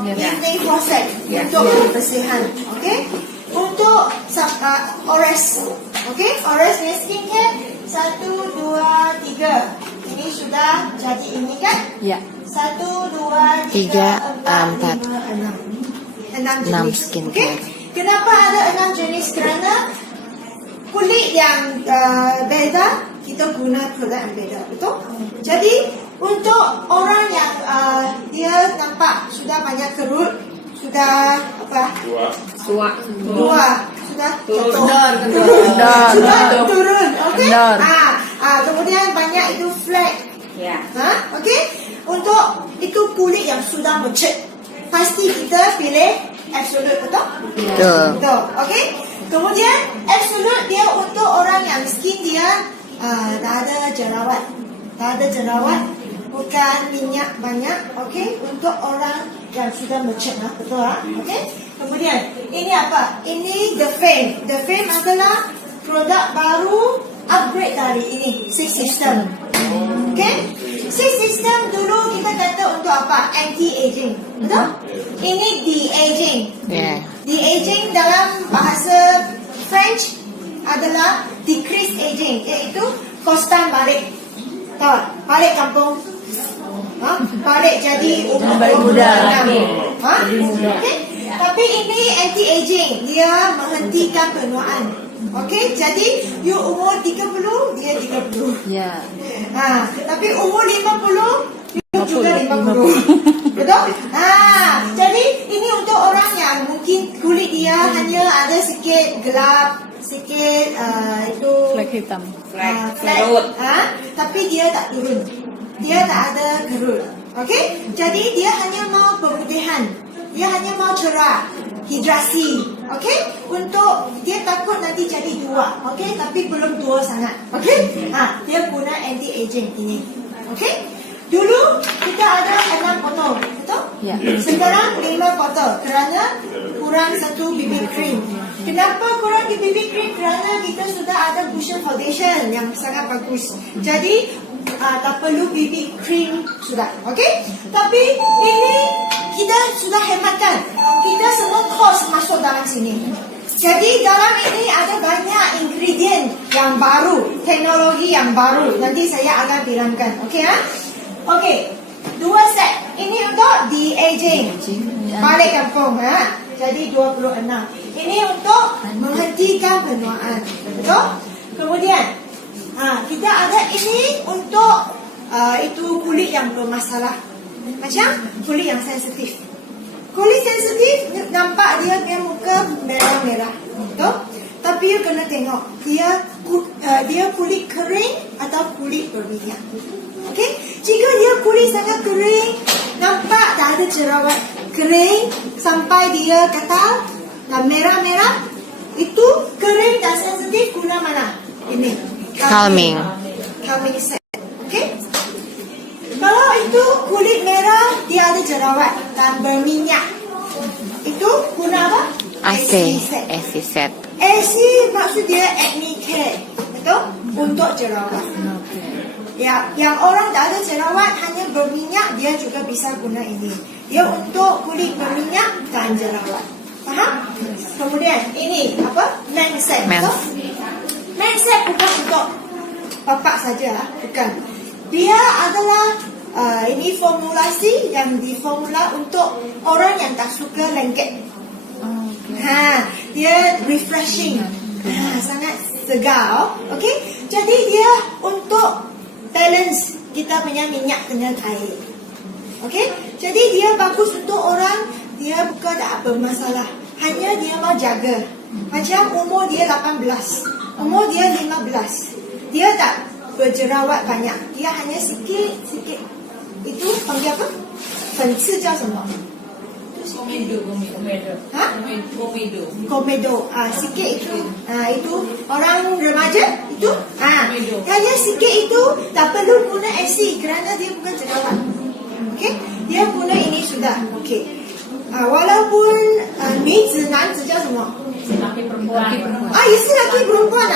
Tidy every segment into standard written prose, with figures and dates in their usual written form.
Evening faucet untuk kebersihan. Okey. Untuk Ores. Okey, Ores ni skincare 1, 2, 3. Ini sudah jadi ini kan? Ya. 1, 2, 3, 4, 5, 6. 6 jenis. skincare. Okay? Kenapa ada 6 jenis? Kerana kulit yang beda, kita guna produk yang beda. Betul? Jadi untuk orang yang dia nampak sudah banyak kerut, sudah apa? Dua. Sudah jatuh. Sudah turun. Okey? Kemudian banyak itu flek. Okey? Untuk itu kulit yang sudah mencet, pasti kita pilih Absolute, betul? Betul. Okey? Kemudian Absolute dia untuk orang yang skin dia tak ada jerawat. Bukan minyak banyak. Okey? Untuk orang yang sudah mencet, betul ah? Okey? Kemudian ini apa? Ini The Fame. The Fame adalah produk baru upgrade dari ini, Six System. Okey? Six System dulu kita kata untuk apa? Anti-aging. Betul? Ini de-aging. De-aging dalam bahasa French adalah decrease aging, iaitu konstan balik. Tahu? Balik kampung. Balik jadi balik muda. Okay? Tapi ini anti-aging, dia menghentikan penuaan. Okey, jadi you umur 30, dia 30. Ya. Tapi umur 50, you juga 50. Betul? Jadi ini untuk orang yang mungkin kulit dia hanya ada sikit gelap, sikit itu Flek hitam. kerut. Tapi dia tak turun. Dia tak ada kerut. Okey? Jadi dia hanya mau pemutihan. Dia hanya mau cerah, hidrasi. Okey? Untuk dia takut nanti jadi tua. Okey? Tapi belum tua sangat. Okey? Dia guna anti-aging ini. Okey? Dulu kita ada 6 botol, betul? Ya. Sekarang 5 botol kerana kurang 1 BB cream. Kenapa kurang BB cream? Kerana kita sudah ada cushion foundation yang sangat bagus. Jadi tak perlu BB cream sudah. Okey? Tapi ini kita sudah hematkan. Kita semua kos masuk dalam sini. Jadi dalam ini ada banyak ingredient yang baru, teknologi yang baru. Nanti saya akan bilangkan. Okey Okey, 2 set. Ini untuk de-aging, balik kampung. Jadi 26. Ini untuk menghentikan penuaan. Betul? Kemudian kita ada ini untuk itu kulit yang bermasalah. Macam kulit yang sensitif. Kulit sensitif nampak dia punya muka merah-merah. Betul? Tapi you kena tengok dia kulit kering atau kulit berminyak. Okey? Jika dia kulit sangat kering, nampak tak ada jerawat, kering sampai dia katal dan merah-merah, itu kering dan sensitif guna mana? Ini. Calming set. Okey? Kalau itu kulit merah, dia ada jerawat dan berminyak, itu guna apa? AC set. AC maksud dia acne care. Betul? Untuk jerawat. Ya, yang orang tak ada jerawat hanya berminyak, dia juga bisa guna ini. Dia untuk kulit berminyak dan jerawat. Faham? Kemudian ini apa? Men set. Men set bukan untuk bapak saja, bukan. Dia adalah ini formulasi yang diformula untuk orang yang tak suka lengket. Dia refreshing. Sangat segar. Okey? Jadi dia untuk balance kita punya minyak dengan air. Okey? Jadi dia bagus untuk orang dia bukan tak bermasalah. Hanya dia mau jaga. Macam umur dia 18, umur dia 15. Dia tak berjerawat banyak. Dia hanya sikit-sikit. Itu panggil apa? Penci叫什么? Komedo. Sikit itu. Itu orang remaja itu. Hanya sikit itu tak perlu guna AC kerana dia bukan jerawat. Okey? Dia guna ini sudah. Okey. Walaupun 女子男子叫什么? Laki perempuan.也是laki perempuan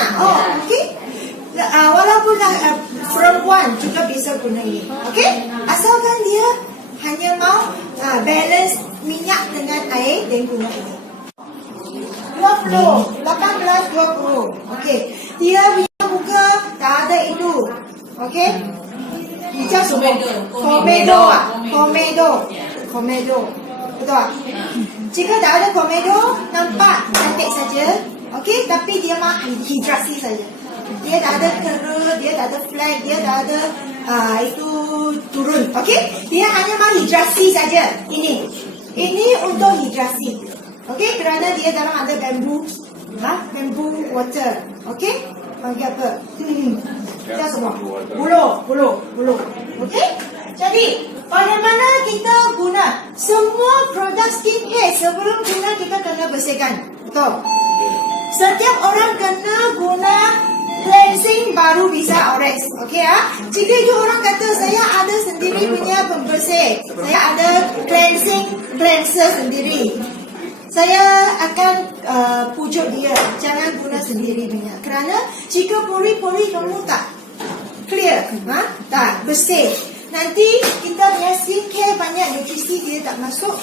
okey. Walaupun perempuan juga bisa guna ini. Okey? Asalkan dia hanya mau balance minyak dengan air dan guna ini. 20, 18, 20. Okey. Dia punya muka tak ada itu. Okey. Hijau semua. Komedo. Komedo. Betul tak? Jika tak ada komedo, nampak cantik saja. Okey, tapi dia mah hidrasi saja. Dia tak ada kerut, dia tak ada flag, dia tak ada itu turun. Okey, dia hanya mah hidrasi saja. Ini untuk hidrasi. Okey, kerana dia dalam ada bambu, bambu water. Okey, panggil apa? Kita semua. Bulu. Okey, jadi pada mana kita guna semua produk skincare sebelum guna kita kena bersihkan. Betul. Setiap orang kena guna cleansing baru bisa ores. Okey ya. Jika itu orang kata saya ada sendiri punya pembersih, saya ada cleanser sendiri, saya akan pujuk dia jangan guna sendiri punya. Kerana jika pori-pori kamu tak clear, tak bersih, nanti kita punya skincare banyak nutrisi dia tak masuk.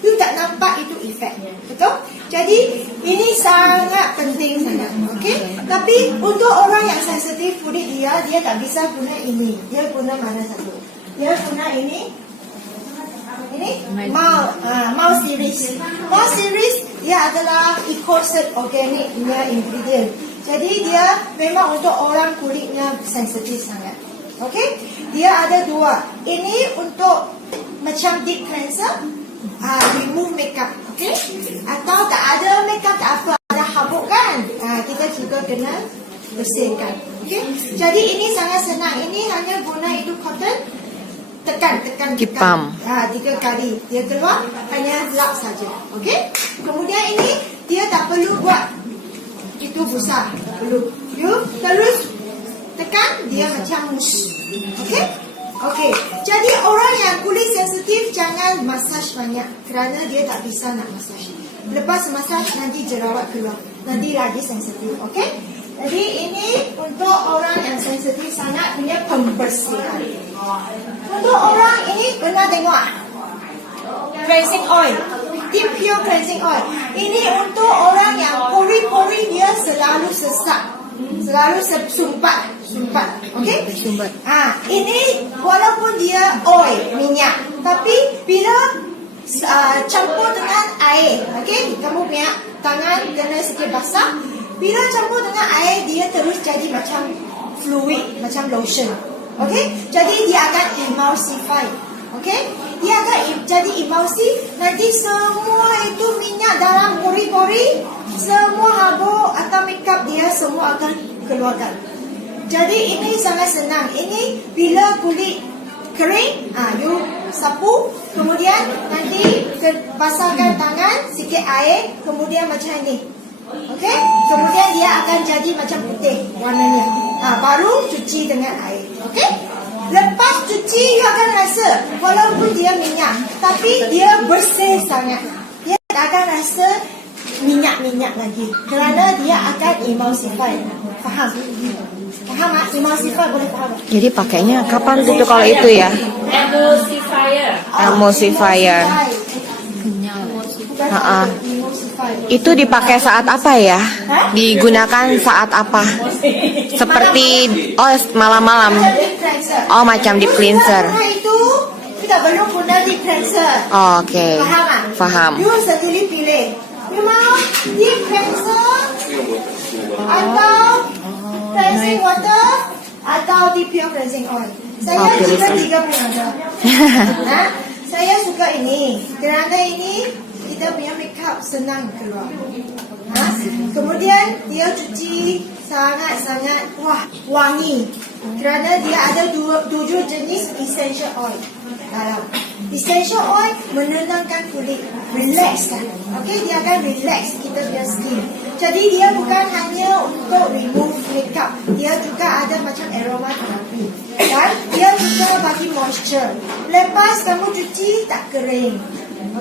You tak nampak itu efek. Betul? Jadi ini sangat penting sangat. Okey? Tapi untuk orang yang sensitif kulit dia tak bisa guna ini. Dia guna mana satu? Dia guna ini. Mau series. Mau series dia adalah EcoCert organic punya ingredient. Jadi dia memang untuk orang kulitnya sensitif sangat. Okey? Dia ada dua. Ini untuk macam deep cleanser, remove makeup. Okey? Atau tak ada makeup tak apa, ada habuk kan? Kita juga kena bersihkan. Okey? Jadi ini sangat senang. Ini hanya guna itu cotton. Tekan. Dipam. 3 kali. Dia keluar, hanya lap saja. Okey? Kemudian ini dia tak perlu buat itu besar. Tak perlu. You terus tekan, dia macam mus. Okey? Okey. Jadi orang yang kulit sensitif jangan masaj banyak kerana dia tak bisa nak masaj. Lepas masaj nanti jerawat keluar. Nanti lagi sensitif. Okey? Jadi ini untuk orang yang sensitif sangat punya pembersihan. Untuk orang ini pernah tengok cleansing oil, deep pure cleansing oil. Ini untuk orang yang pori-pori dia selalu sesak, selalu sumpat. Okey? Sumbat. Ini walaupun dia oil, minyak, tapi bila campur dengan air, okey? Kamu punya tangan kena sikit basah. Bila campur dengan air, dia terus jadi macam fluid, macam lotion. Okey? Jadi dia akan emulsify. Okey? Dia akan jadi emulsi. Nanti semua itu minyak dalam pori-pori, semua habuk atau makeup dia semua akan keluarkan. Jadi ini sangat senang. Ini bila kulit kering, you sapu, kemudian nanti basahkan tangan sikit air, kemudian macam ini. Okey? Kemudian dia akan jadi macam putih warnanya. Baru cuci dengan air. Okey? Lepas cuci, you akan rasa walaupun dia minyak, tapi dia bersih sangat. Dia tak akan rasa minyak-minyak lagi. Kerana dia akan emulsify. Faham? Faham tak? Emulsify boleh faham? Jadi pakainya kapan gitu kalau itu ya? Emulsifier. Itu dipakai saat apa ya? Digunakan saat apa? Seperti malam-malam. Oh, macam deep cleanser. Itu kita belum guna deep cleanser. Oke. Faham tak? Faham. You sendiri pilih. You mau deep cleanser atau cleansing water atau deep pure cleansing oil. Saya juga tiga punya. Saya suka ini. Kerana ini kita punya makeup senang keluar. Kemudian dia cuci sangat-sangat wangi. Kerana dia ada 7 jenis essential oil dalam. Essential oil menenangkan kulit, relaxkan. Okey, dia akan relax kita punya skin. Jadi dia bukan hanya untuk remove makeup, dia juga ada macam aroma terapi. Dan dia juga bagi moisture. Lepas kamu cuci tak kering.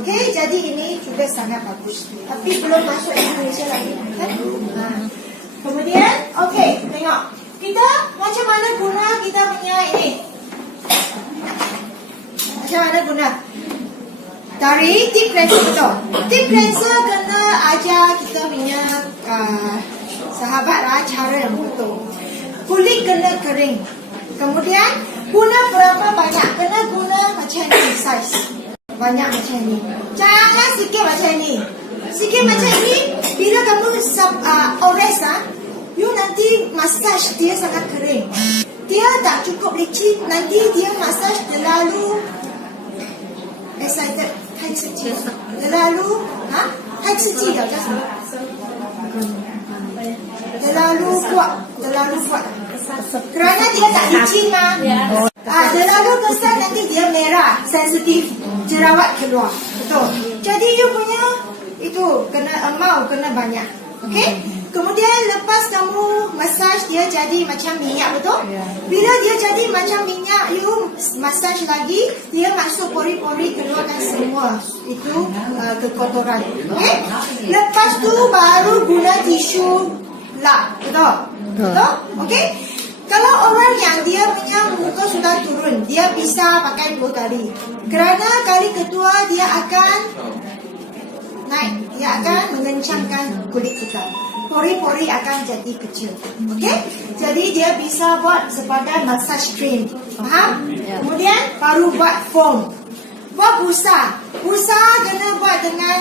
Okey, jadi ini juga sangat bagus. Tapi belum masuk Indonesia lagi kan? Kemudian, okey, tengok. Kita macam mana guna kita punya ini? Macam mana guna? Dari deep cleanser betul. Deep cleanser kena ajar kita punya sahabat lah cara yang betul. Kulit kena kering. Kemudian guna berapa banyak? Kena guna macam ni size. Banyak macam ni. Jangan sikit macam ni. Sikit macam ni bila kamu ores you nanti massage dia sangat kering. Dia tak cukup licin, nanti dia massage terlalu excited, 太刺激了，terlalu太刺激了叫什么？terlalu kuat. Kerana dia tak licin mah. Terlalu besar nanti dia merah, sensitif, jerawat keluar. Betul. Jadi you punya itu kena amount kena banyak. Okey? Kemudian lepas kamu massage dia jadi macam minyak, betul? Bila dia jadi macam minyak, you massage lagi, dia masuk pori-pori, keluarkan semua itu kekotoran. Okey? Lepas tu baru guna tisu lap, betul? Betul? Okey? Kalau orang yang dia punya muka sudah turun, dia bisa pakai 2 kali. Kerana kali kedua dia akan naik, dia akan mengencangkan kulit kita. Pori-pori akan jadi kecil. Okey? Jadi dia bisa buat sebagai massage cream. Faham? Kemudian baru buat foam. Buat busa. Busa kena buat dengan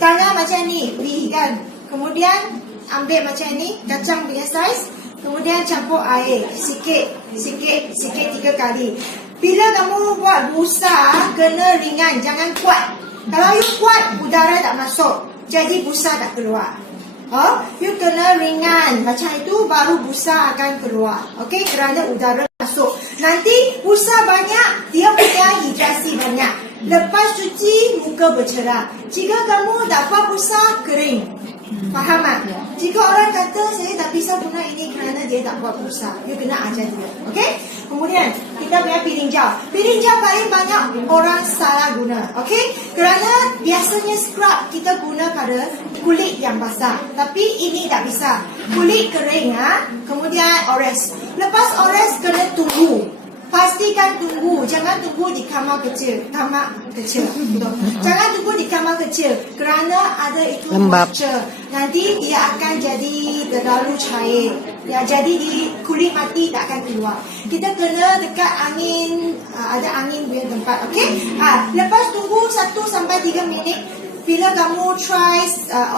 tangan macam ni, kan. Kemudian ambil macam ni, kacang punya saiz. Kemudian campur air sikit 3 kali. Bila kamu buat busa, kena ringan, jangan kuat. Kalau you kuat, udara tak masuk. Jadi busa tak keluar. You kena ringan. Macam itu baru busa akan keluar. Okey, kerana udara masuk. Nanti busa banyak, dia punya hidrasi banyak. Lepas cuci, muka bercerah. Jika kamu dapat busa, kering. Faham tak? Jika orang kata saya tak bisa guna ini kerana dia tak buat busa, you kena ajar dia. Okey? Kemudian kita punya piring jauh. Piring jauh paling banyak orang salah guna. Okey? Kerana biasanya scrub kita guna pada kulit yang basah. Tapi ini tak bisa. Kulit kering kemudian ores. Lepas ores kena tunggu. Pastikan tunggu, jangan tunggu di kamar kecil. Jangan tunggu di kamar kecil kerana ada itu lembab. Nanti dia akan jadi terlalu cair. Ya, jadi di kulit mati tak akan keluar. Kita kena dekat angin, ada angin punya tempat. Okey? Lepas tunggu 1 sampai 3 minit. Bila kamu try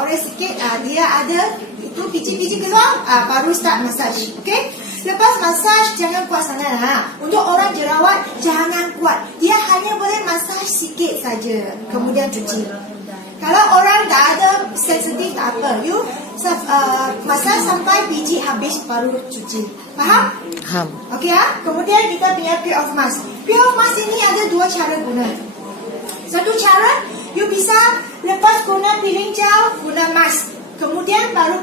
ores sikit, dia ada itu biji-biji keluar, baru start massage. Okey? Lepas massage jangan kuat sangat. Untuk orang jerawat jangan kuat. Dia hanya boleh massage sikit saja. Kemudian cuci. Kalau orang tak ada sensitif tak apa. You massage sampai biji habis baru cuci. Faham? Faham. Okey Kemudian kita punya peel off mask. Peel off mask ini ada 2 cara guna. Satu cara, you bisa lepas guna peeling gel, guna mask. Kemudian baru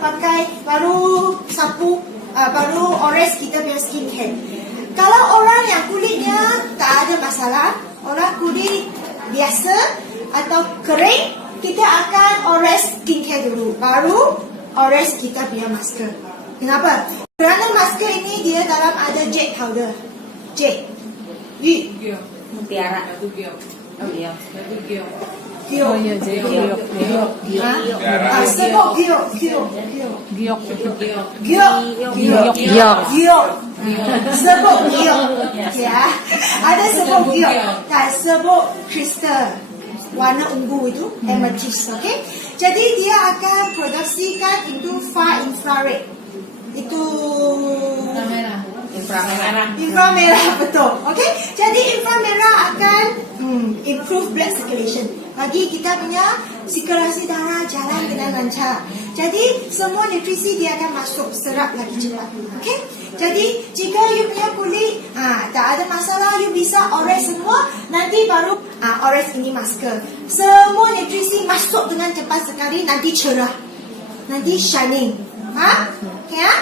sapu, baru ores kita punya skincare. Kalau orang yang kulitnya tak ada masalah, orang kulit biasa atau kering, kita akan ores skincare dulu, baru ores kita punya masker. Kenapa? Kerana masker ini dia dalam ada jade powder. Jade. Mutiara. Giok. Sebut giok. Sebut giok. Ya. Ada sebut giok. Tak sebut kristal warna ungu itu, amethyst. Okey. Jadi dia akan produksikan itu far infrared. Itu inframerah, betul. Okey. Jadi inframerah akan improve blood circulation. Bagi kita punya sirkulasi darah jalan dengan lancar. Jadi semua nutrisi dia akan masuk, serap lagi cepat. Okey? Jadi jika you punya kulit tak ada masalah, you bisa ores semua, nanti baru ores ini masker. Semua nutrisi masuk dengan cepat sekali, nanti cerah. Nanti shining. Okey?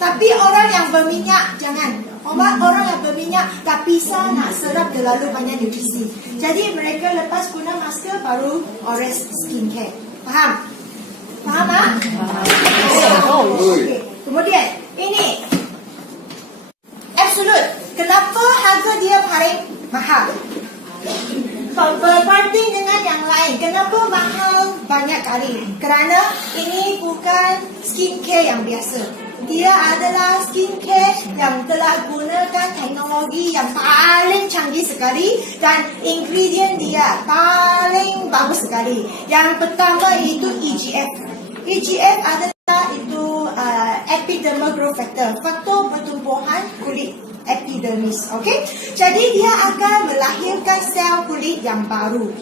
Tapi orang yang berminyak jangan. Orang yang berminyak tak bisa nak serap terlalu banyak nutrisi. Jadi mereka lepas guna masker baru ores skincare. Faham? Faham tak? Okay. Kemudian ini Absolute. Kenapa harga dia paling mahal? berbanding dengan yang lain. Kenapa mahal banyak kali? Kerana ini bukan skincare yang biasa. Dia adalah skincare yang telah gunakan teknologi yang paling canggih sekali dan ingredient dia paling bagus sekali. Yang pertama itu EGF. EGF adalah itu epidermal growth factor, faktor pertumbuhan kulit epidermis. Okey, jadi dia akan melahirkan sel kulit yang baru.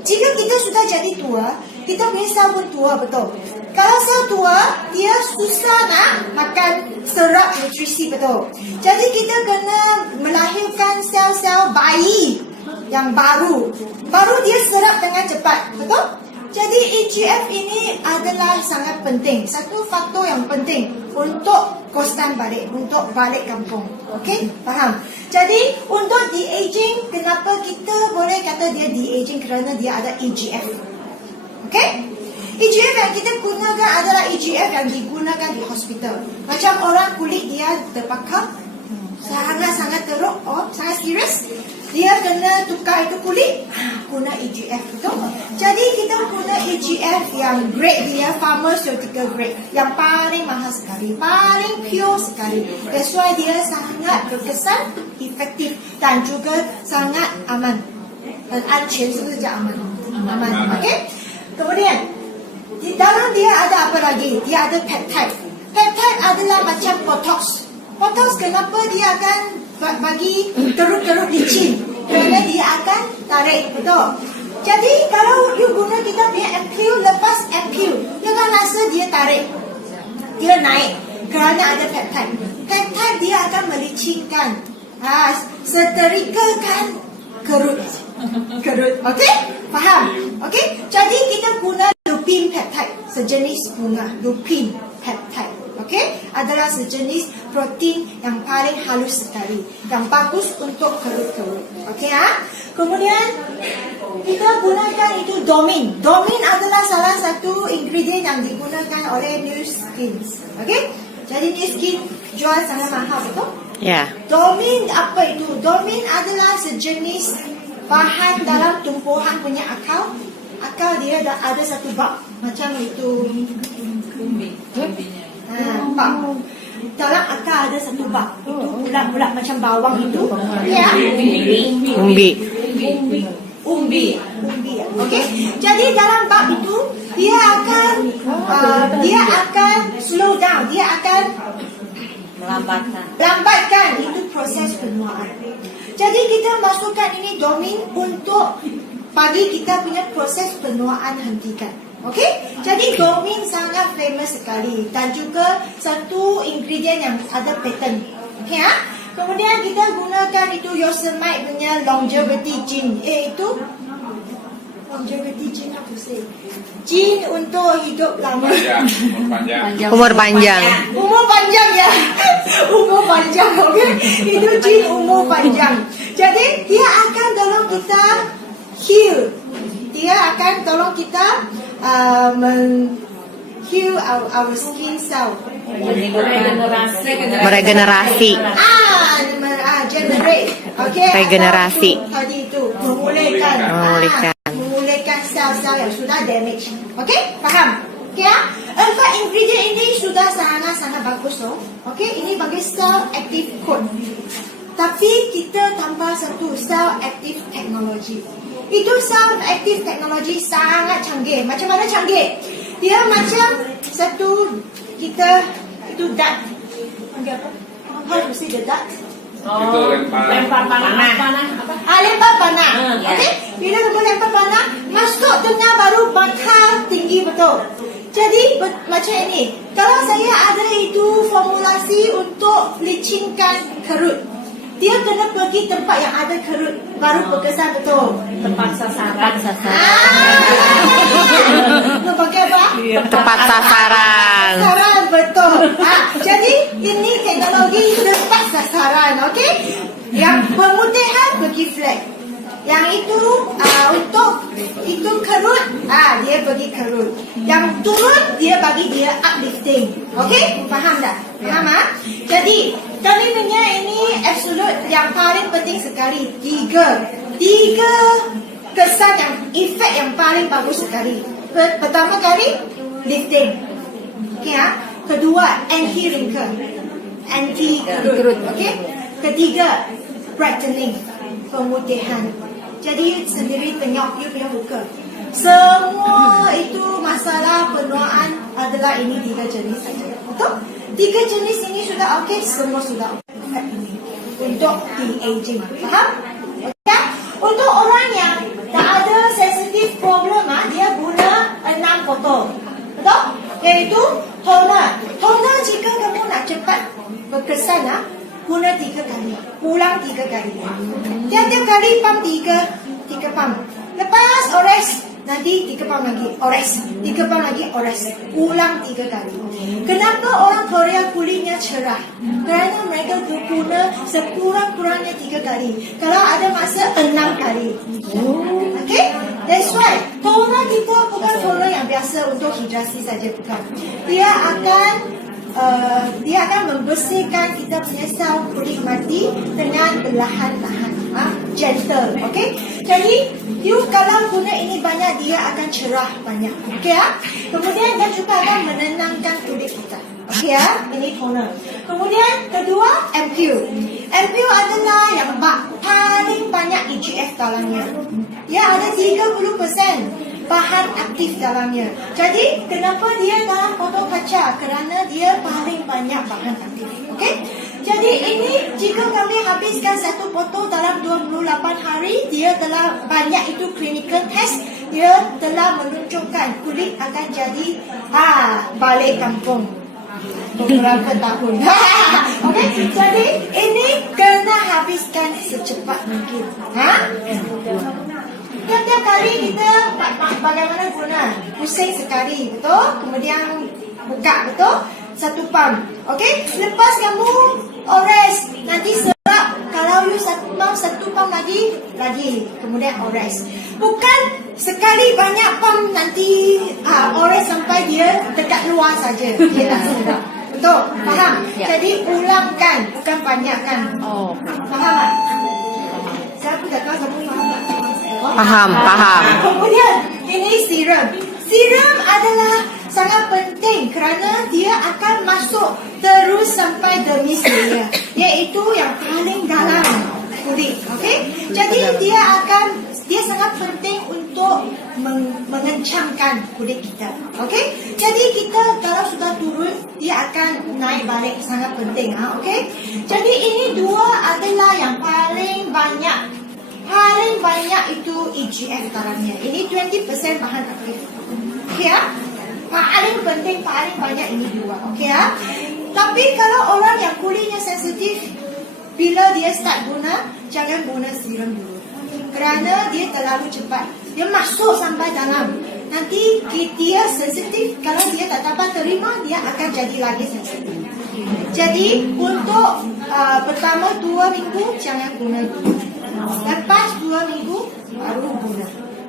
Jika kita sudah jadi tua, kita punya sel pun tua, betul. Kalau sel tua, dia susah nak makan serap nutrisi, betul. Jadi kita kena melahirkan sel-sel bayi yang baru. Baru dia serap dengan cepat, betul. Jadi EGF ini adalah sangat penting. Satu faktor yang penting untuk kostan balik, untuk balik kampung. Okey, faham? Jadi untuk de-aging, kenapa kita boleh kata dia de-aging? Kerana dia ada EGF. Okey? EGF yang kita gunakan adalah EGF yang digunakan di hospital. Macam orang kulit dia terbakar, sangat-sangat teruk, sangat serius, dia kena tukar itu kulit, guna EGF, betul? Jadi kita guna EGF yang grade dia pharmaceutical grade, yang paling mahal sekali, paling pure sekali. That's why dia sangat berkesan, efektif dan juga sangat aman. Dan anchen是不是叫aman? Aman, okey? Kemudian di dalam dia ada apa lagi? Dia ada peptide. Peptide adalah macam Botox. Botox kenapa dia akan bagi kerut-kerut licin? Kerana dia akan tarik, betul. Jadi kalau you guna kita punya ampule, lepas ampule, jangan rasa dia tarik, dia naik kerana ada peptide. Peptide dia akan melicinkan, seterikalkan kerut. Okey? Faham? Okey? Jadi kita guna lupin peptide, sejenis bunga lupin peptide. Okey? Adalah sejenis protein yang paling halus sekali, yang bagus untuk kerut-kerut. Okey Kemudian kita gunakan itu Domin. Domin adalah salah satu ingredient yang digunakan oleh Nu Skin. Okey? Jadi Nu Skin jual sangat mahal, betul? Ya. Domin apa itu? Domin adalah sejenis bahan dalam tumbuhan punya akal. Akal dia ada satu bab macam itu. Bab. Dalam akal ada satu bab. Itu bulat-bulat macam bawang itu. Ya. Umbi. Okey. Jadi dalam bab itu dia akan slow down. Dia akan lambatkan itu proses penuaan. Jadi kita masukkan ini Domin untuk bagi kita punya proses penuaan hentikan. Okey? Jadi Domin sangat famous sekali dan juga satu ingredient yang ada patent. Okey Kemudian kita gunakan itu Yosemite punya longevity gene, iaitu longevity gene apa sih? Gene untuk hidup lama. Umur panjang. Umur panjang ya. Umur panjang, okey. Itu gene umur panjang. Jadi dia akan tolong kita heal. Dia akan tolong kita heal our skin cell. Meregenerasi. Generate. Okay. Regenerasi. Tadi itu memulihkan sel-sel yang sudah damage. Okay, faham? Okay, 4 ingredient ini sudah sangat-sangat bagus loh. Okay, ini bagi cell active code. Tapi kita tambah satu cell active technology. Itu cell active technology sangat canggih. Macam mana canggih? Dia macam satu kita itu dart. How to say the dart? Lempar panah. Lempar panah. Okey. Bila kamu lempar panah, masuk tengah baru bakar tinggi, betul. Jadi macam ini. Kalau saya ada itu formulasi untuk licinkan kerut, dia kena pergi tempat yang ada kerut baru berkesan, betul. Tepat sasaran. Pakai apa? Tepat sasaran. Sasaran, betul. Jadi ini teknologi tepat sasaran, okey? Yang pemutihan pergi flat. Yang itu untuk itu kerut, dia pergi kerut. Yang turun dia bagi dia uplifting. Okey? Faham tak? Faham Jadi kami punya ini absolute yang paling penting sekali. Tiga kesan yang efek yang paling bagus sekali. Pertama kali lifting, okay, kedua anti wrinkle, anti kerut, okay. Ketiga brightening, pemutihan. Jadi sendiri tengok you punya muka. Semua itu masalah penuaan adalah ini 3 jenis saja. Betul? 3 jenis ini sudah okey, semua sudah okey ini untuk de-aging. Faham? Okay? Untuk orang yang tak ada sensitive problem, dia guna 6 botol. Betul? Iaitu toner. Toner jika kamu nak cepat berkesan, guna 3 kali. Ulang 3 kali. Tiap-tiap kali pump 3 pump. Lepas ores, nanti 3 pump lagi, ores. 3 pump lagi, ores. Ulang 3 kali. Kenapa orang Korea kulitnya cerah? Kerana mereka guna sekurang-kurangnya 3 kali. Kalau ada masa 6 kali. Okay? That's why toner kita bukan toner yang biasa untuk hidrasi saja, bukan. Dia akan membersihkan kita punya sel kulit mati dengan perlahan-lahan, gentle, okay? Jadi, you kalau guna ini banyak, dia akan cerah banyak, okay? Kemudian dia juga akan menenangkan kulit kita, okay? Ini toner. Kemudian kedua, ampoule. Ampoule adalah yang paling banyak EGF dalamnya. Dia ada 30% bahan aktif dalamnya. Jadi, kenapa dia dalam botol kaca? Kerana dia paling banyak bahan aktif. Okey? Jadi, ini jika kami habiskan 1 botol dalam 28 hari, dia telah banyak itu clinical test, dia telah menunjukkan kulit akan jadi balik kampung beberapa tahun. Okey? Jadi, ini kena habiskan secepat mungkin. Tiap-tiap kali kita bagaimana guna? Pusing sekali, betul? Kemudian buka, betul? 1 pump, okey? Lepas kamu ores, nanti serap. Kalau you 1 pump lagi, kemudian ores. Bukan sekali banyak pump nanti ores sampai dia dekat luar saja. Dia tak serap. Betul? Faham? Jadi ulangkan, bukan banyakkan. Faham tak? Saya pun tak tahu kamu faham tak? Paham. Kemudian ini serum. Serum adalah sangat penting kerana dia akan masuk terus sampai dermis layer, iaitu yang paling dalam kulit. Okey? Jadi dia sangat penting untuk mengencangkan kulit kita. Okey? Jadi kita kalau sudah turun, dia akan naik balik, sangat penting. Okey? Jadi ini dua adalah yang paling banyak itu EGF dalamnya. Ini 20% bahan aktif. Okey ya? Paling penting, paling banyak ini dua. Okey ya? Tapi kalau orang yang kulitnya sensitif, bila dia start guna, jangan guna serum dulu. Kerana dia terlalu cepat. Dia masuk sampai dalam. Nanti dia sensitif, kalau dia tak dapat terima, dia akan jadi lagi sensitif. Jadi untuk pertama 2 minggu jangan guna dulu. Lepas 2 minggu baru guna.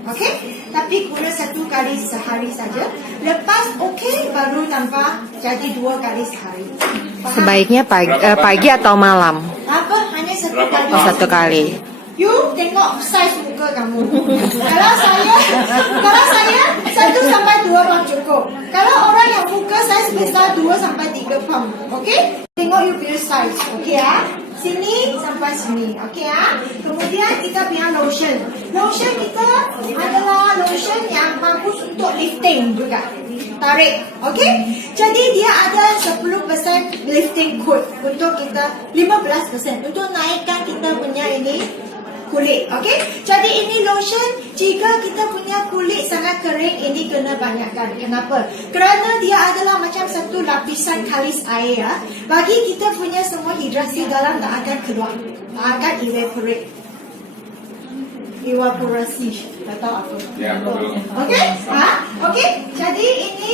Okey? Tapi guna 1 kali sehari saja. Lepas okey baru tambah jadi 2 kali sehari. Faham? Sebaiknya pagi atau malam? Apa? Hanya 1 kali. 1 kali. You tengok saiz muka kamu. Kalau saya 1 sampai 2 pump cukup. Kalau orang yang muka saiz besar 2 sampai 3 pump. Okey? Tengok you punya saiz. Okey ya? Sini sampai sini. Okey ya? Kemudian kita punya lotion. Lotion kita adalah lotion yang bagus untuk lifting juga. Tarik. Okey? Jadi dia ada 10% lifting coat untuk kita, 15% untuk naikkan kita punya ini kulit. Okey? Jadi ini lotion, jika kita punya kulit sangat kering, ini kena banyakkan. Kenapa? Kerana dia adalah macam satu lapisan kalis air ya. Bagi kita punya semua hidrasi dalam tak akan keluar. Tak akan evaporasi. Tak tahu apa. Ya, betul. Okey? Okey? Jadi ini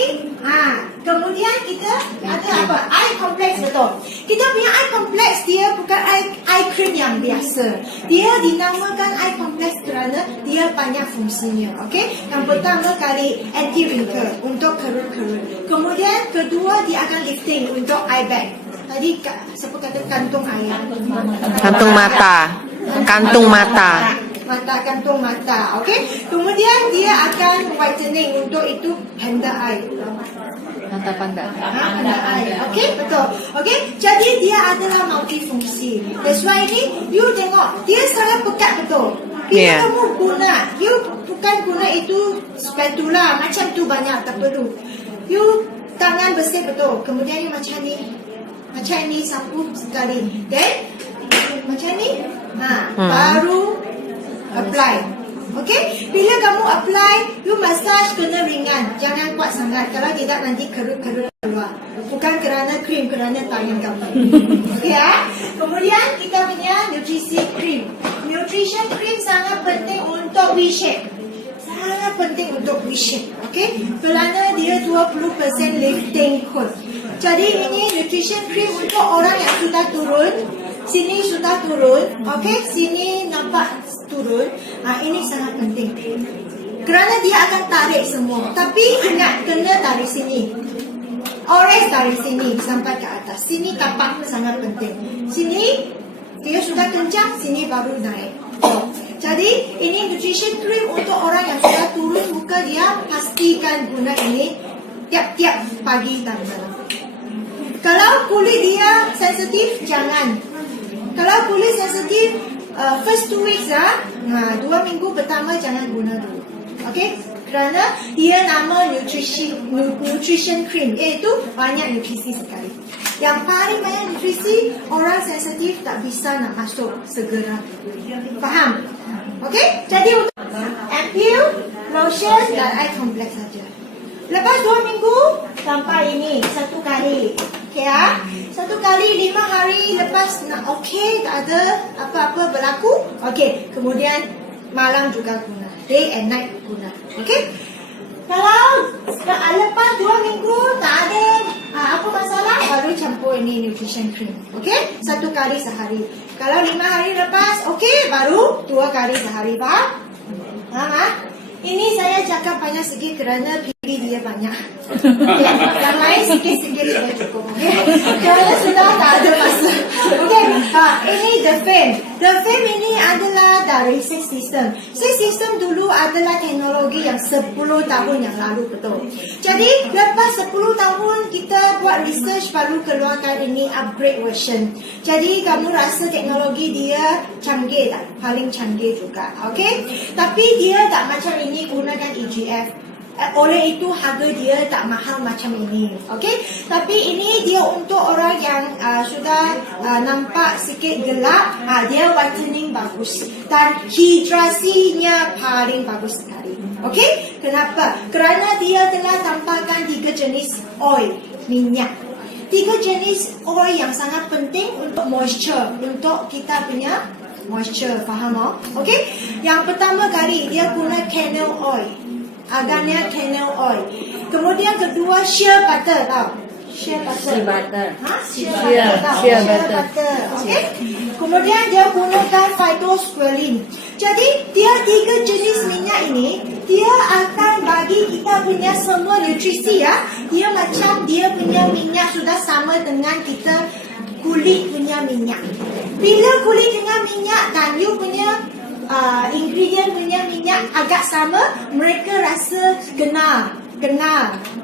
kemudian kita ada apa? Eye complex, betul. Kita punya eye complex, dia bukan eye cream yang biasa. Dia dinamakan eye complex kerana dia banyak fungsinya. Okey? Yang pertama kali anti wrinkle untuk kerut-kerut. Kemudian kedua dia akan lifting untuk eye bag. Tadi siapa kata kantung air? Kantung mata. mata kantung mata. Okey. Kemudian dia akan whitening, untuk itu panda eye. Mata panda. Panda eye. Okey, betul. Okey. Jadi dia adalah multifungsi. That's why ni you tengok dia sangat pekat betul. Bila Yeah. kamu guna, you bukan guna itu spatula macam tu banyak, tak perlu. You tangan bersih betul. Kemudian you macam ni. Macam ni sapu sekali. Then macam ni. Baru apply. Okey? Bila kamu apply, you massage kena ringan. Jangan kuat sangat. Kalau tidak nanti kerut-kerut keluar. Bukan kerana krim, kerana tangan kamu. Okey ya? Kemudian kita punya nutrisi cream. Nutrition cream sangat penting untuk V-shape. Sangat penting untuk V-shape. Okey? Kerana dia 20% lifting coat. Jadi ini nutrition cream untuk orang yang sudah turun. Sini sudah turun. Okey? Sini nampak turun. Ini sangat penting. Kerana dia akan tarik semua. Tapi ingat, kena tarik sini. Ores dari sini sampai ke atas. Sini tapak sangat penting. Sini dia sudah kencang, sini baru naik. Jadi ini nutrition cream untuk orang yang sudah turun muka dia, pastikan guna ini tiap-tiap pagi dan malam. Kalau kulit dia sensitif, jangan. Kalau kulit sensitif, first 2 weeks 2 minggu pertama jangan guna dulu. Okey? Kerana dia nama nutrition cream, iaitu banyak nutrisi sekali. Yang paling banyak nutrisi, orang sensitif tak bisa nak masuk segera. Faham? Okey? Jadi untuk ampoule, lotion dan eye complex saja. Lepas 2 minggu sampai ini 1 kali. Okey ya? 1 kali 5 hari lepas nak okey, tak ada apa-apa berlaku. Okey, kemudian malam juga guna. Day and night guna. Okey? Kalau lepas 2 minggu tak ada apa masalah, baru campur ini nutrition cream. Okey? 1 kali sehari. Kalau 5 hari lepas, okey, baru 2 kali sehari. Faham? Faham? Ini saya cakap banyak sikit kerana pilih dia banyak. Okay. Yang lain sikit-sikit sudah cukup. Okay. Kerana sudah tak ada masa. Okay. Ini The Fame. The Fame ini adalah dari Six System. Six System dulu adalah teknologi yang 10 tahun yang lalu, betul. Jadi lepas 10 tahun kita buat research, baru keluarkan ini upgrade version. Jadi kamu rasa teknologi dia canggih tak? Paling canggih juga. Okay. Tapi dia tak macam ini gunakan EGF. Oleh itu harga dia tak mahal macam ini. Okey? Tapi ini dia untuk orang yang sudah nampak sikit gelap, dia whitening bagus dan hidrasinya paling bagus sekali. Okey? Kenapa? Kerana dia telah tampilkan 3 jenis oil, minyak. 3 jenis oil yang sangat penting untuk moisture, untuk kita punya moisture, faham tak? Okey? Yang pertama kali dia guna canola oil. Agaknya canola oil. Kemudian kedua shea butter, tau? Shea butter. Shea butter. Okey? Kemudian dia gunakan phytosqualene. Jadi dia 3 jenis minyak ini, dia akan bagi kita punya semua nutrisi ya. Dia macam dia punya minyak sudah sama dengan kita kulit punya minyak. Bila kulit dengan minyak dan you punya ingredient punya minyak agak sama, mereka rasa kenal.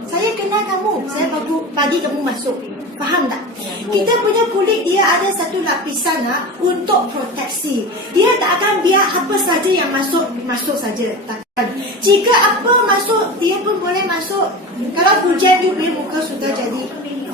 Saya kenal kamu, saya bagi kamu masuk. Faham tak? Kita punya kulit dia ada satu lapisan untuk proteksi. Dia tak akan biar apa saja yang masuk saja. Takkan. Jika apa masuk, dia pun boleh masuk. Kalau hujan you punya muka sudah jadi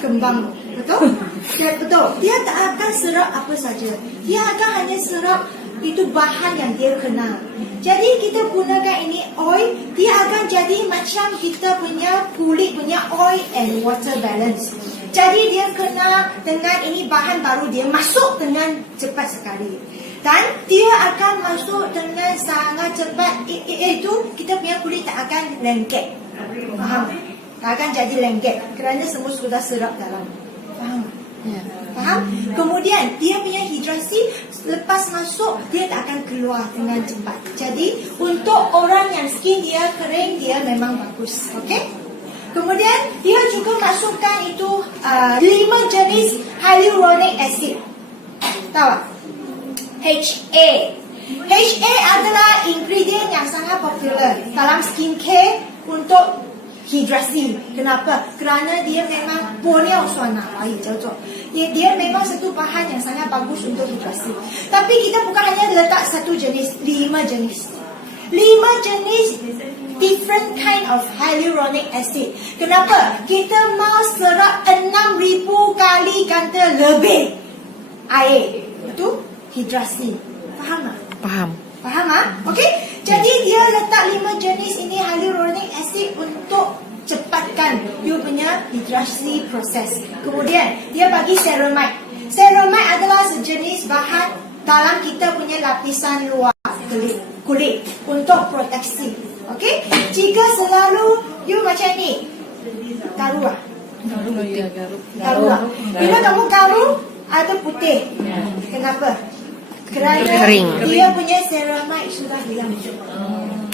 kembang. Betul? Ya, betul. Dia tak akan serap apa saja. Dia akan hanya serap itu bahan yang dia kenal. Jadi kita gunakan ini oil, dia akan jadi macam kita punya kulit punya oil and water balance. Jadi dia kena dengan ini bahan baru, dia masuk dengan cepat sekali. Dan dia akan masuk dengan sangat cepat. Itu kita punya kulit tak akan lengket. Faham? Tak akan jadi lengket kerana semua sudah serap dalam. Faham? Ya. Faham? Kemudian dia punya hidrasi lepas masuk dia tak akan keluar dengan cepat. Jadi untuk orang yang skin dia kering, dia memang bagus. Okey? Kemudian dia juga masukkan itu 5 jenis hyaluronic acid. Tahu tak? HA. HA adalah ingredient yang sangat popular dalam skincare untuk hidrasi. Kenapa? Kerana dia memang borneo suana, dia memang satu bahan yang sangat bagus untuk hidrasi. Tapi kita bukan hanya letak satu jenis, 5 jenis. 5 jenis different kind of hyaluronic acid. Kenapa? Kita mau serap 6,000 kali ganda lebih air. Itu hidrasi. Faham tak? Paham. Faham ah? Okey. Jadi dia letak 5 jenis ini hyaluronic acid untuk cepatkan you punya hidrasi proses. Kemudian dia bagi ceramide. Ceramide adalah sejenis bahan dalam kita punya lapisan luar kulit untuk proteksi. Okey? Jika selalu you macam ni, garu ah. Garu ah. Bila kamu garu ada putih. Kenapa? Kerana Kering. dia punya ceramide sudah hilang.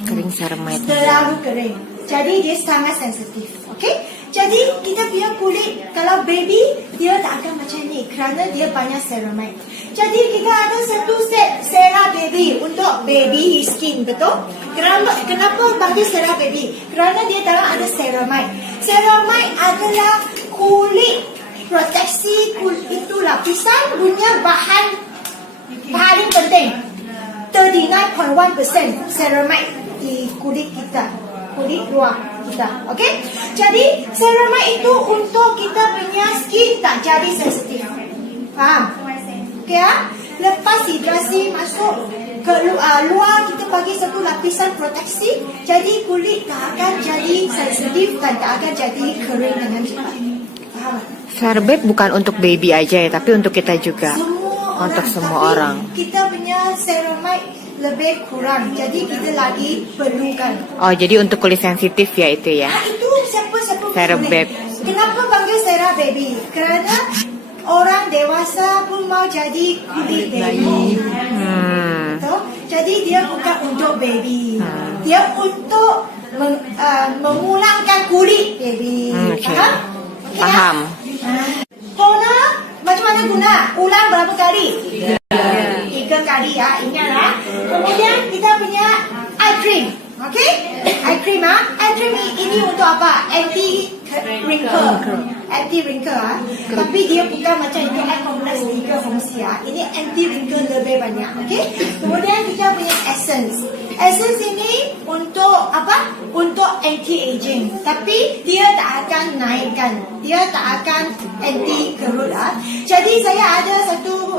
Kering ceramide. Terlalu kering. Jadi dia sangat sensitif. Okey? Jadi kita punya kulit kalau baby dia tak akan macam ni kerana dia banyak ceramide. Jadi kita ada satu set Cera Baby untuk baby skin, betul? Kenapa bagi Cera Baby? Kerana dia dalam ada ceramide. Ceramide adalah kulit proteksi kulit itu lapisan punya bahan paling penting. 39.1% ceramide di kulit kita, kulit luar kita. Okey? Jadi ceramide itu untuk kita punya skin tak jadi sensitif. Faham? Okey ah? Lepas hidrasi masuk ke luar, kita bagi satu lapisan proteksi, jadi kulit tak akan jadi sensitif dan tak akan jadi kering dengan cepat. Faham? Cerbet bukan untuk baby aja ya, tapi untuk kita juga. Untuk semua orang. Kita punya ceramide lebih kurang, jadi kita lagi perlukan. Oh, jadi untuk kulit sensitif ya itu ya. Itu siapa-siapa Cera boleh. Baby. Kenapa panggil Cera Baby? Kerana orang dewasa pun mau jadi kulit baby. Betul? Jadi dia bukan untuk baby. Dia untuk memulangkan kulit baby. Okay. Faham? Okay, Paham. Toner macam mana guna? Ulang berapa kali? 3 kali ya, ingatlah. Kemudian kita punya eye cream. Okey? Eye cream ah. Eye cream ini untuk apa? Anti wrinkle. Anti wrinkle ah. Tapi dia bukan macam itu eye complex 3 fungsi ah. Ini anti wrinkle lebih banyak. Okey? Kemudian kita punya essence. Essence ini untuk apa? Untuk anti aging. Tapi dia tak akan naikkan. Dia tak akan anti kerut ah. Jadi saya ada satu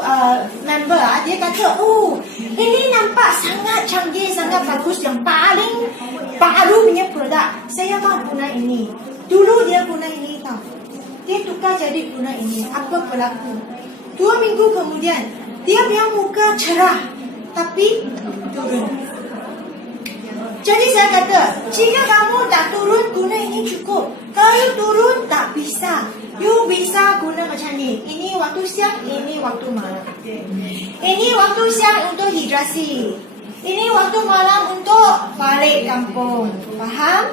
member ah, dia kata, "Oh, ini nampak sangat canggih, sangat bagus, yang paling baru punya produk. Saya mau guna ini." Dulu dia guna ini tau. Dia tukar jadi guna ini. Apa berlaku? 2 minggu kemudian, dia punya muka cerah, tapi turun. Jadi saya kata, jika kamu tak turun, guna ini cukup. Kalau turun, tak bisa. You bisa guna macam ni. Ini waktu siang, ini waktu malam. Ini waktu siang untuk hidrasi. Ini waktu malam untuk balik kampung. Faham?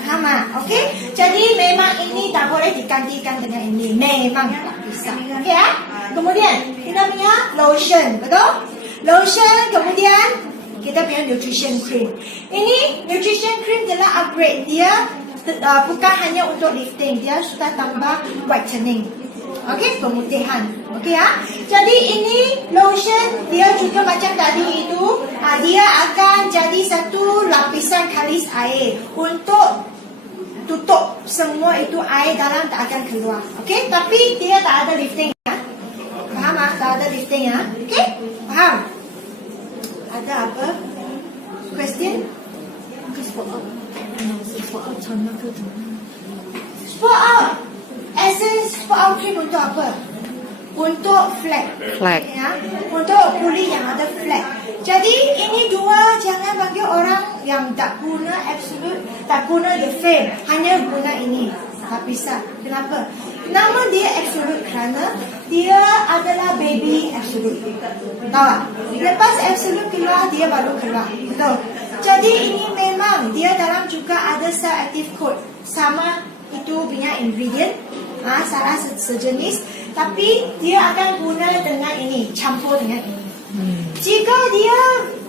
Faham tak? Okey? Jadi memang ini tak boleh digantikan dengan ini. Memang tak bisa. Okey ya? Kemudian, kita punya lotion. Betul? Lotion, kemudian kita punya nutrition cream. Ini nutrition cream telah upgrade. Dia bukan hanya untuk lifting, dia sudah tambah whitening. Okey, pemutihan. Okey ya. Jadi ini lotion dia juga macam tadi itu, dia akan jadi satu lapisan kalis air untuk tutup semua itu air dalam tak akan keluar. Okey, tapi dia tak ada lifting ya. Faham ah? Tak ada lifting ya. Okey? Faham? Ada apa? Question? Spot out. Essence spot out cream untuk apa? Untuk flek. Flek. Ya, untuk kulit yang ada flek. Jadi ini dua, jangan bagi orang yang tak guna absolute, tak guna the fame, hanya guna ini. Tak bisa. Kenapa? Nama dia absolute kerana dia adalah baby absolute. Tahu tak? Lepas absolute keluar, dia baru keluar. Betul? Jadi ini memang dia dalam juga ada cell active code. Sama itu punya ingredient, salah sejenis. Tapi dia akan guna dengan ini, campur dengan ini. Jika dia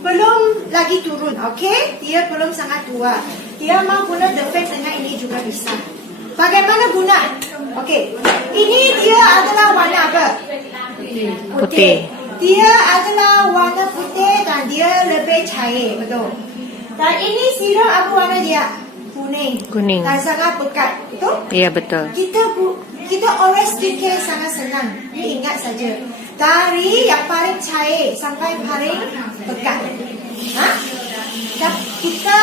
belum lagi turun, okey? Dia belum sangat tua. Dia mau guna defect dengan ini juga bisa. Bagaimana guna? Okey. Ini dia adalah warna apa? Putih. Dia adalah warna putih dan dia lebih cair, betul. Dan ini sirup apa warna dia? Kuning. Kuning. Dan sangat pekat, betul? Iya betul. Kita ores DK sangat senang. You ingat saja. Dari yang paling cair sampai paling pekat. Ha? Kita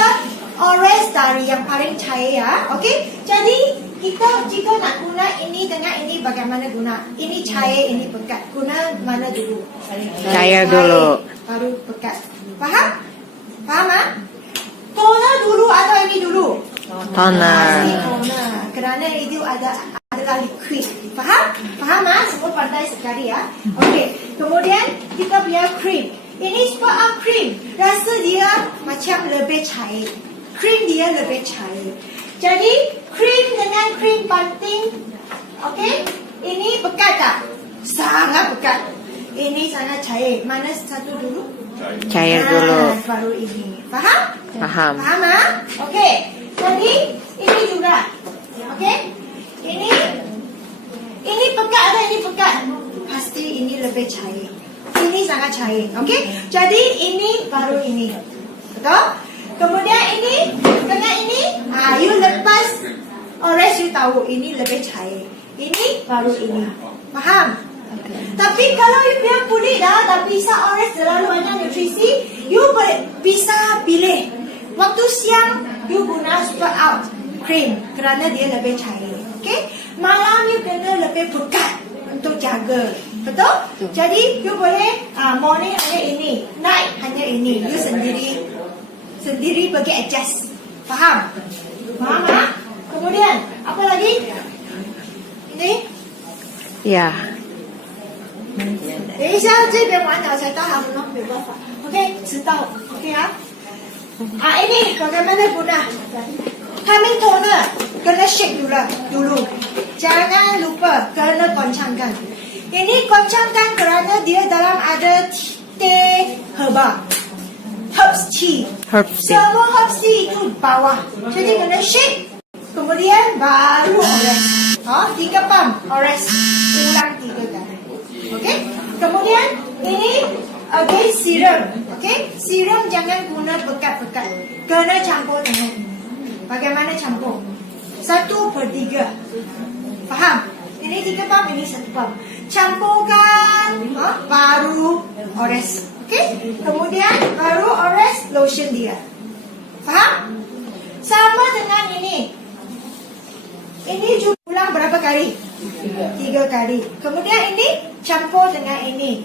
ores dari yang paling cair ya. Okey? Jadi kita jika nak guna ini dengan ini bagaimana guna? Ini cair, ini pekat. Guna mana dulu? Cair dulu. Baru pekat. Faham? Faham ah? Toner dulu atau ini dulu? Toner. Toner. Kerana itu adalah liquid. Faham? Faham ah? Semua pandai sekali ya. Okey. Kemudian kita punya cream. Ini seperti cream. Rasa dia macam lebih cair. Cream dia lebih cair. Jadi cream dengan cream banting. Okey? Ini pekat tak? Sangat pekat. Ini sangat cair. Mana satu dulu? Cair dulu. Baru ini. Faham? Paham. Faham ah? Okey. Jadi ini juga. Okey? Ini pekat atau ini pekat? Pasti ini lebih cair. Ini sangat cair. Okey? Jadi ini baru ini. Betul? Kemudian ini dengan ini, you lepas orange you tahu ini lebih cair. Ini baru ini. Faham? Tapi kalau you biar kulit dah bisa orange terlalu banyak nutrisi, you bisa pilih. Waktu siang you guna super out cream kerana dia lebih cair. Okay? Malam you kena lebih pekat untuk jaga. Betul? Jadi you boleh morning hanya ini, night hanya ini. You sendiri pergi adjust. Faham? Faham tak? Kemudian apa lagi? Ini? Ya. 等一下这边完了才到好了，没办法。OK， 知道。OK 啊。ini bagaimana guna? Kami toner kena shake dulu. Jangan lupa kena goncangkan. Ini goncangkan kerana dia dalam ada teh herba. Herbs tea. Semua herbs tea itu bawah. Jadi kena shake. Kemudian baru ores. 3 pump ores. Ulang 3 kali. Okey. Kemudian ini serum. Okey. Serum jangan guna pekat-pekat. Kena campur dengan. Bagaimana campur? 1/3. Faham? Ini 3 pump, ini 1 pump. Campurkan, baru ores. Okey. Kemudian baru ores lotion dia. Faham? Sama dengan ini. Ini juga ulang berapa kali? 3 kali. Kemudian ini campur dengan ini.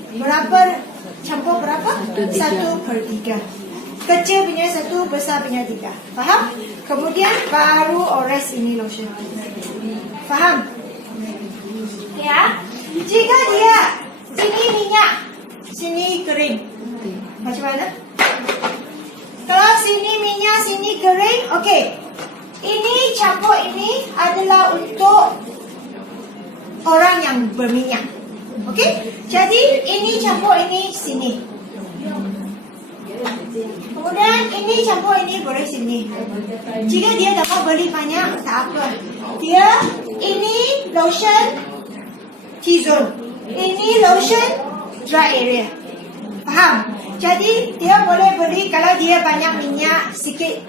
Campur berapa? 1/3. Kecil punya 1, besar punya 3. Faham? Kemudian baru ores ini lotion. Faham? Ya. Jika dia sini minyak, sini kering. Macam mana? Kalau sini minyak, sini kering, okey. Ini campur ini adalah untuk orang yang berminyak. Okey? Jadi ini campur ini sini. Kemudian ini campur ini boleh sini. Jika dia dapat beli banyak, tak apa. Dia ini lotion T-zone. Ini lotion dry area. Faham? Jadi dia boleh beli kalau dia banyak minyak sikit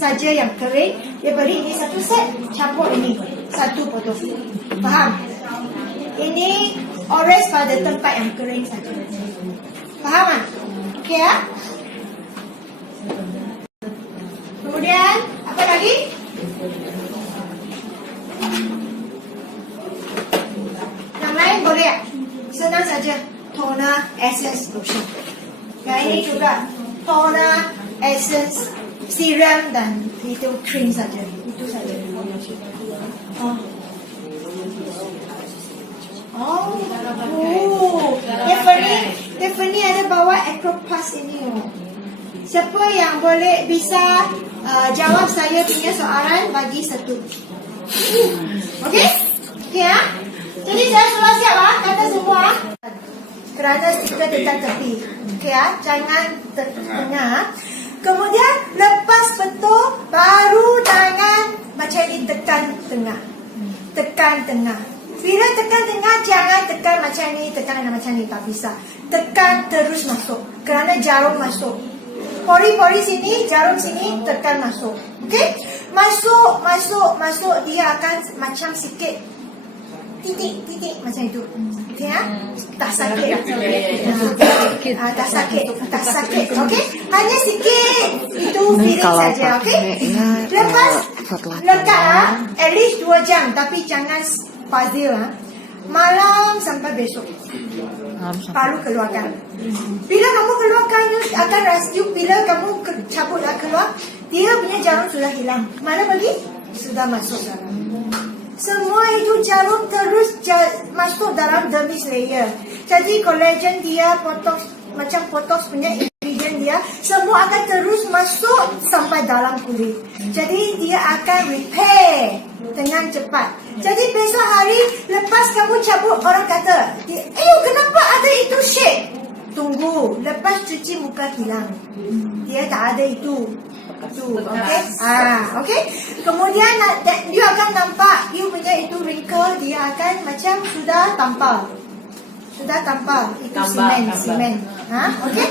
saja yang kering, dia beli ini 1 set, campur ini 1 botol. Faham? Ini ores pada tempat yang kering saja. Faham tak? Okey ya? Kemudian apa lagi? Yang lain boleh? Senang saja. Toner, essence, lotion. Yang ini juga toner, essence, serum dan itu cream saja. Itu saja. Tiffany ada bawa Acropass ini. Siapa yang boleh bisa jawab saya punya soalan bagi 1. Okey? Okey ya? Jadi saya sudah siap kata semua. Kerana stiker dekat tepi. Okey ya, jangan tengah. Kemudian lepas betul, baru tangan macam ni tekan tengah. Tekan tengah. Bila tekan tengah, jangan tekan macam ni, tekan macam ni, tak bisa. Tekan terus masuk. Kerana jarum masuk. Pori-pori sini, jarum sini, tekan masuk. Okey? Masuk, dia akan macam sikit titik macam itu. Okey ya? Tak sakit. Tak sakit. Okey? Hanya sikit. Itu feeling kalau saja, okey? pakai, Lepas setelah lekat at least 2 jam, tapi jangan fazil malam sampai besok. Baru keluarkan. Bila kamu keluarkan, you akan rasa, bila kamu cabut keluar, dia punya jarum sudah hilang. Mana pergi? Sudah masuk dalam. Semua itu jarum terus masuk dalam dermis layer. Jadi collagen dia, botox, macam botox punya ingredient dia, semua akan terus masuk sampai dalam kulit. Jadi dia akan repair dengan cepat. Jadi besok hari lepas kamu cabut, orang kata, kenapa ada itu shade? Tunggu, lepas cuci muka hilang. Dia tak ada itu. Okey? Okey. Kemudian you akan nampak you punya itu wrinkle, dia akan macam sudah tampal. Itu semen. Okey?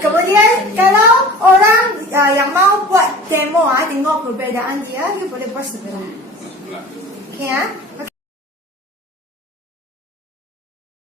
Kemudian kalau orang yang mau buat demo, tengok perbezaan dia, you boleh buat sebelah. Okey ya?